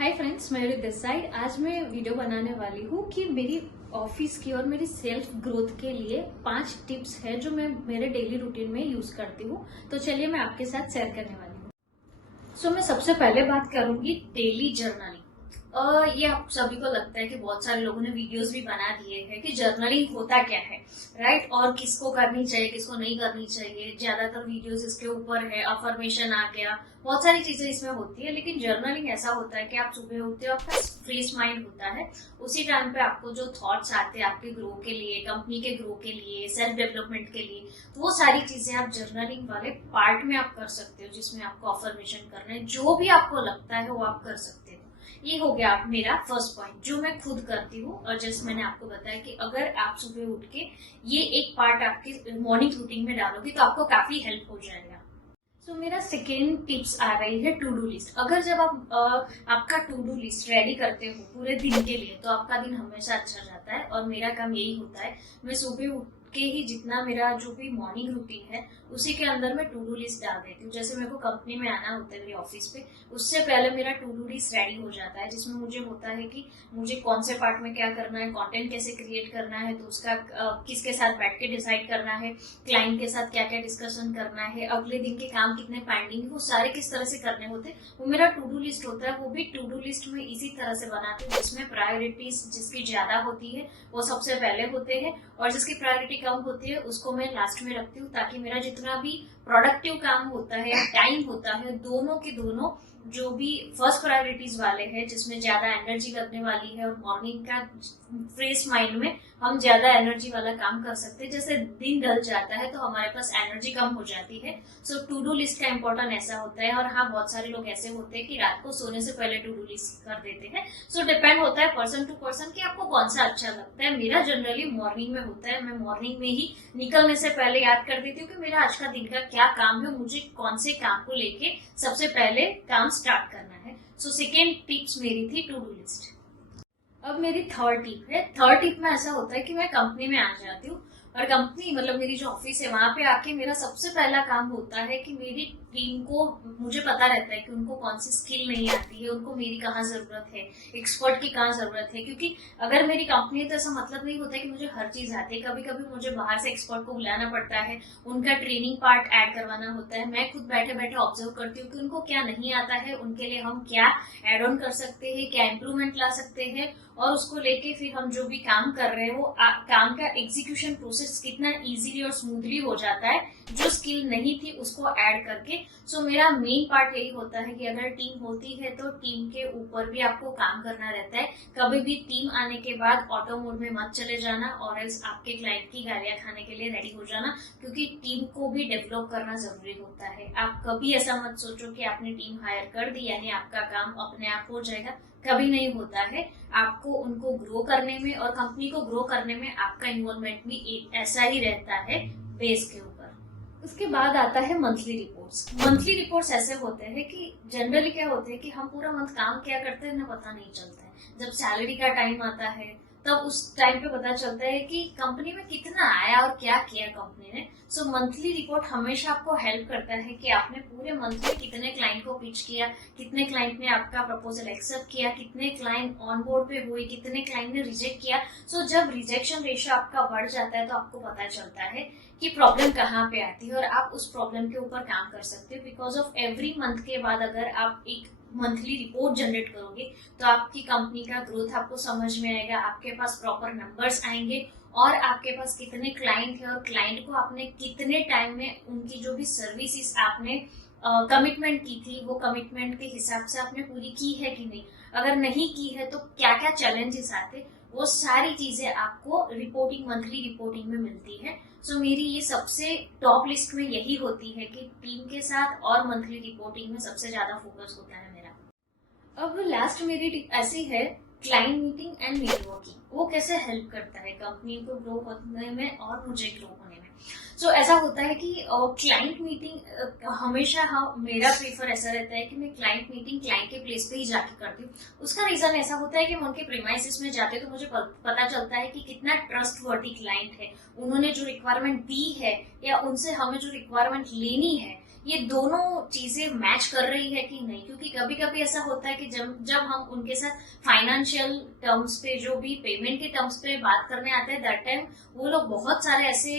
Hi friends, मैं this side. आज मैं वीडियो बनाने वाली हूँ कि मेरी ऑफिस की और मेरी सेल्फ ग्रोथ के लिए 5 टिप्स है जो मैं मेरे डेली रूटीन में यूज करती हूँ। तो चलिए मैं आपके साथ शेयर करने वाली हूँ। मैं सबसे पहले बात करूंगी डेली जर्नलिंग। ये आप सभी को लगता है कि बहुत सारे लोगों ने वीडियोस भी बना दिए हैं कि जर्नलिंग होता क्या है, राइट, और किसको करनी चाहिए किसको नहीं करनी चाहिए। ज्यादातर वीडियोस इसके ऊपर है, अफर्मेशन आ गया, बहुत सारी चीजें इसमें होती है। लेकिन जर्नलिंग ऐसा होता है कि आप सुबह उठते हो, आपका फ्रेश माइंड होता है, उसी टाइम पे आपको जो थॉट्स आते हैं आपके ग्रो के लिए, कंपनी के ग्रो के लिए, सेल्फ डेवलपमेंट के लिए, तो वो सारी चीजें आप जर्नलिंग वाले पार्ट में आप कर सकते हो, जिसमें आपको अफर्मेशन करना है। जो भी आपको लगता है वो आप कर सकते हो। ये हो गया मेरा फर्स्ट पॉइंट जो मैं खुद करती हूँ। और जैसे मैंने आपको बताया कि अगर आप सुबह उठ के ये एक पार्ट आपके मॉर्निंग रूटीन में डालोगे तो आपको काफी हेल्प हो जाएगा। मेरा सेकेंड टिप्स आ रही है टू डू लिस्ट। अगर जब आप आपका टू डू लिस्ट रेडी करते हो पूरे दिन के लिए तो आपका दिन हमेशा अच्छा जाता है। और मेरा काम यही होता है, मैं सुबह उठ के ही जितना मेरा जो भी मॉर्निंग रूटीन है उसी के अंदर मैं टू डू लिस्ट डाल देती हूँ। जैसे मेरे को कंपनी में आना होता है मेरी ऑफिस पे, उससे पहले मेरा टू डू लिस्ट रेडी हो जाता है, जिसमें मुझे होता है कि मुझे कौन से पार्ट में क्या करना है, कंटेंट कैसे क्रिएट करना है, तो उसका किसके साथ बैठ के डिसाइड करना है, क्लाइंट के साथ क्या क्या डिस्कशन करना है, अगले दिन के काम कितने पेंडिंग है, वो सारे किस तरह से करने होते, वो मेरा टू डू लिस्ट होता है। वो भी टू डू लिस्ट में इसी तरह से बनाती हूँ जिसमें प्रायोरिटीज जिसकी ज्यादा होती है वो सबसे पहले होते हैं, और जिसकी प्रायोरिटी कम होती है उसको मैं लास्ट में रखती हूँ, ताकि मेरा जितना भी प्रोडक्टिव काम होता है या टाइम होता है, दोनों के दोनों जो भी फर्स्ट प्रायोरिटीज वाले हैं जिसमें ज्यादा एनर्जी लगने वाली है और मॉर्निंग का फ्रेश माइंड में हम ज्यादा एनर्जी वाला काम कर सकते हैं। जैसे दिन ढल जाता है तो हमारे पास एनर्जी कम हो जाती है। टू डू लिस्ट का इम्पोर्टेंट ऐसा होता है। और हाँ, बहुत सारे लोग ऐसे होते हैं कि रात को सोने से पहले टू डू लिस्ट कर देते हैं। डिपेंड होता है पर्सन टू पर्सन कि आपको कौन सा अच्छा लगता है। मेरा जनरली मॉर्निंग में होता है, मैं मॉर्निंग में ही निकलने से पहले याद कर देती हूँ कि मेरा आज का दिन का क्या काम है, मुझे कौन से काम को लेके सबसे पहले काम स्टार्ट करना है। सेकेंड टिप्स मेरी थी टू डू लिस्ट। अब मेरी थर्ड टिप है। थर्ड टिप में ऐसा होता है कि मैं कंपनी में आ जाती हूँ, और कंपनी मतलब मेरी जो ऑफिस है वहां पे आके मेरा सबसे पहला काम होता है कि मेरी टीम को, मुझे पता रहता है कि उनको कौन सी स्किल नहीं आती है, उनको मेरी कहाँ जरूरत है, एक्सपर्ट की कहाँ जरूरत है। क्योंकि अगर मेरी कंपनी है तो ऐसा मतलब नहीं होता है कि मुझे हर चीज आती है। कभी कभी मुझे बाहर से एक्सपर्ट को बुलाना पड़ता है, उनका ट्रेनिंग पार्ट ऐड करवाना होता है। मैं खुद बैठे बैठे ऑब्जर्व करती हूँ कि उनको क्या नहीं आता है, उनके लिए हम क्या एड ऑन कर सकते हैं, क्या इम्प्रूवमेंट ला सकते हैं, और उसको लेके फिर हम जो भी काम कर रहे हैं वो काम का एग्जीक्यूशन प्रोसेस कितना इजीली और स्मूथली हो जाता है, जो स्किल नहीं थी उसको ऐड करके। मेरा मेन पार्ट यही होता है कि अगर टीम होती है तो टीम के ऊपर भी आपको काम करना रहता है। कभी भी टीम आने के बाद ऑटो मोड में मत चले जाना, और एल्स आपके क्लाइंट की गालियां खाने के लिए रेडी हो जाना, क्योंकि टीम को भी डेवलप करना जरूरी होता है। आप कभी ऐसा मत सोचो कि आपने टीम हायर कर दी यानी आपका काम अपने आप हो जाएगा, कभी नहीं होता है। आपको उनको ग्रो करने में और कंपनी को ग्रो करने में आपका इन्वॉल्वमेंट भी एक ऐसा ही रहता है बेस के ऊपर। उसके बाद आता है मंथली रिपोर्ट्स। मंथली रिपोर्ट्स ऐसे होते हैं कि जनरली क्या होते हैं कि हम पूरा मंथ काम क्या करते हैं ना पता नहीं चलता है। जब सैलरी का टाइम आता है तब उस टाइम पे पता चलता है कि कंपनी में कितना आया और क्या किया कंपनी ने। मंथली रिपोर्ट हमेशा आपको हेल्प करता है कि आपने पूरे मंथ में कितने क्लाइंट को पिच किया, कितने क्लाइंट ने आपका प्रपोजल एक्सेप्ट किया, कितने क्लाइंट ऑन बोर्ड पे हुए, कितने क्लाइंट ने रिजेक्ट किया। जब रिजेक्शन रेशियो आपका बढ़ जाता है तो आपको पता चलता है कि प्रॉब्लम कहाँ पे आती है, और आप उस प्रॉब्लम के ऊपर काम कर सकते हो। बिकॉज ऑफ एवरी मंथ के बाद अगर आप एक मंथली रिपोर्ट जनरेट करोगे तो आपकी कंपनी का ग्रोथ आपको समझ में आएगा, आपके पास प्रॉपर नंबर्स आएंगे, और आपके पास कितने क्लाइंट है और क्लाइंट को आपने कितने टाइम में उनकी जो भी सर्विसेज आपने कमिटमेंट की थी वो कमिटमेंट के हिसाब से आपने पूरी की है कि नहीं, अगर नहीं की है तो क्या क्या चैलेंजेस आते, वो सारी चीजें आपको रिपोर्टिंग, मंथली रिपोर्टिंग में मिलती है। मेरी ये सबसे टॉप लिस्ट में यही होती है कि टीम के साथ और मंथली रिपोर्टिंग में सबसे ज्यादा फोकस होता है मेरा। अब लास्ट मेरी ऐसी है क्लाइंट मीटिंग एंड नेटवर्किंग। वो कैसे हेल्प करता है कंपनी को ग्रो करने में और मुझे ग्रो होने में। ऐसा होता है कि क्लाइंट मीटिंग हमेशा मेरा प्रेफर ऐसा रहता है कि मैं क्लाइंट मीटिंग क्लाइंट के प्लेस पे ही जाके करती हूँ। उसका रीजन ऐसा होता है कि मैं उनके प्रीमाइसेस में जाती हूँ तो मुझे पता चलता है कि कितना ट्रस्ट वर्दी क्लाइंट है, उन्होंने जो रिक्वायरमेंट दी है या उनसे हमें जो रिक्वायरमेंट लेनी है ये दोनों चीजें मैच कर रही है कि नहीं। क्योंकि कभी कभी ऐसा होता है कि जब हम उनके साथ फाइनेंशियल टर्म्स पे, जो भी पेमेंट के टर्म्स पे बात करने आते हैं, दैट टाइम वो लोग बहुत सारे ऐसे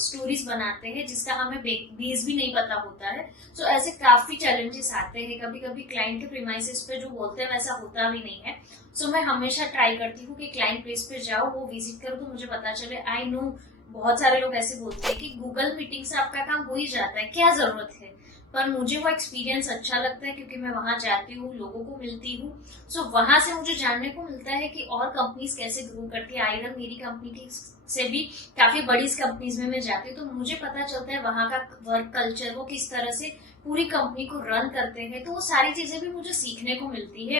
स्टोरीज बनाते हैं जिसका हमें बेस भी नहीं पता होता है। सो ऐसे काफी चैलेंजेस आते हैं। कभी कभी क्लाइंट के प्रीमाइसेस पे जो बोलते हैं वैसा होता भी नहीं है। सो मैं हमेशा ट्राई करती हूँ कि क्लाइंट प्लेस पे जाओ, वो विजिट करो, तो मुझे पता चले। आई नो बहुत सारे लोग ऐसे बोलते हैं कि गूगल मीटिंग से आपका काम हो ही जाता है, क्या जरूरत है। पर मुझे वो एक्सपीरियंस अच्छा लगता है क्योंकि मैं वहां जाती हूँ, लोगों को मिलती हूँ। सो वहां से मुझे जानने को मिलता है कि और कंपनीज कैसे ग्रो करती है। आइदर मेरी कंपनी की से भी काफी बड़ी कंपनीज में मैं जाती हूँ, तो मुझे पता चलता है वहां का वर्क कल्चर, वो किस तरह से पूरी कंपनी को रन करते हैं। तो वो सारी चीजें भी मुझे सीखने को मिलती है।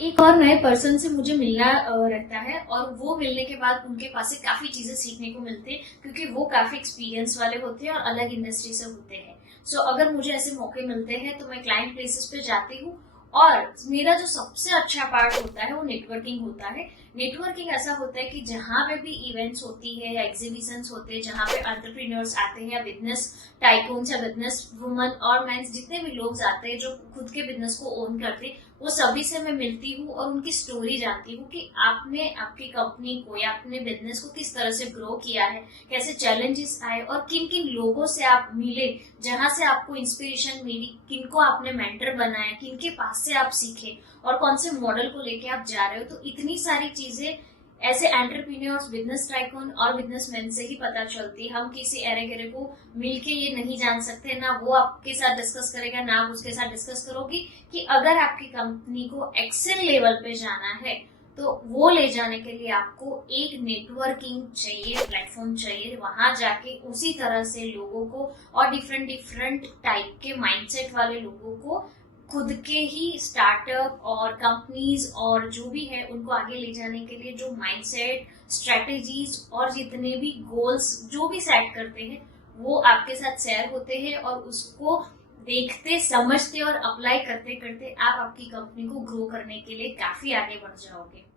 एक और नए पर्सन से मुझे मिलना रहता है, और वो मिलने के बाद उनके पास से काफी चीजें सीखने को मिलती है क्योंकि वो काफी एक्सपीरियंस वाले होते हैं और अलग इंडस्ट्री से होते हैं। अगर मुझे ऐसे मौके मिलते हैं तो मैं क्लाइंट प्लेसेस पे जाती हूँ। और मेरा जो सबसे अच्छा पार्ट होता है वो नेटवर्किंग होता है। नेटवर्किंग ऐसा होता है कि जहां पे भी इवेंट्स होती है या एग्जीबिशंस होते हैं, जहां पे एंटरप्रेन्योर्स आते हैं या बिजनेस टाइकून्स या बिजनेस वुमन और मेंस, जितने भी लोग आते हैं जो खुद के बिजनेस को ओन करते हैं, वो सभी से मैं मिलती हूँ और उनकी स्टोरी जानती हूँ कि आपने आपकी कंपनी को या अपने बिजनेस को किस तरह से ग्रो किया है, कैसे चैलेंजेस आए और किन किन लोगों से आप मिले, जहां से आपको इंस्पिरेशन मिली, किनको आपने मेंटर बनाया, किनके पास से आप सीखे और कौन से मॉडल को लेके आप जा रहे हो। तो इतनी सारी चीजें ऐसे एंटरप्रेन्योर्स, बिजनेस टाइकून और बिजनेसमैन से ही पता चलती है। हम किसी अरे गरे को मिलके ये नहीं जान सकते, ना वो आपके साथ डिस्कस करेगा ना आप उसके साथ डिस्कस करोगी कि अगर आपकी कंपनी को एक्सेल लेवल पे जाना है तो वो ले जाने के लिए आपको एक नेटवर्किंग चाहिए, प्लेटफॉर्म चाहिए। वहां जाके उसी तरह से लोगों को और डिफरेंट डिफरेंट टाइप के माइंडसेट वाले लोगों को खुद के ही स्टार्टअप और कंपनीज और जो भी है उनको आगे ले जाने के लिए जो माइंडसेट, स्ट्रेटेजीज और जितने भी गोल्स जो भी सेट करते हैं वो आपके साथ शेयर होते हैं, और उसको देखते, समझते और अप्लाई करते करते आप आपकी कंपनी को ग्रो करने के लिए काफी आगे बढ़ जाओगे।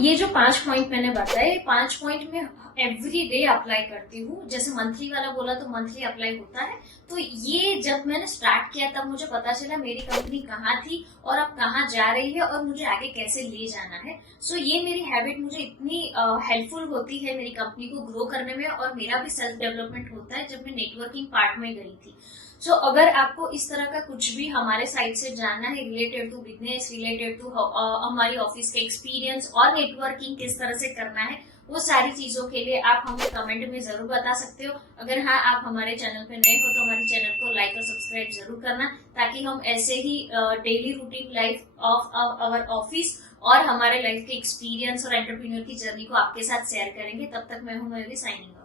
ये जो 5 पॉइंट मैंने बताए, 5 पॉइंट में एवरी डे अप्लाई करती हूँ। जैसे मंथली वाला बोला तो मंथली अप्लाई होता है। तो ये जब मैंने स्टार्ट किया तब मुझे पता चला मेरी कंपनी कहाँ थी और अब कहाँ जा रही है और मुझे आगे कैसे ले जाना है। ये मेरी हैबिट मुझे इतनी हेल्पफुल होती है मेरी कंपनी को ग्रो करने में, और मेरा भी सेल्फ डेवलपमेंट होता है जब मैं नेटवर्किंग पार्ट में गई थी। अगर आपको इस तरह का कुछ भी हमारे साइड से जानना है related to business, related to हमारी ऑफिस के एक्सपीरियंस और नेटवर्किंग किस तरह से करना है, वो सारी चीजों के लिए आप हमें कमेंट में जरूर बता सकते हो। अगर हाँ आप हमारे चैनल पे नए हो तो हमारे चैनल को लाइक और सब्सक्राइब जरूर करना, ताकि हम ऐसे ही daily routine life of our office और हमारे लाइफ के एक्सपीरियंस और एंटरप्रेन्योर की जर्नी को आपके साथ शेयर करेंगे। तब तक मैं हूँ साइनिंग ऑफ।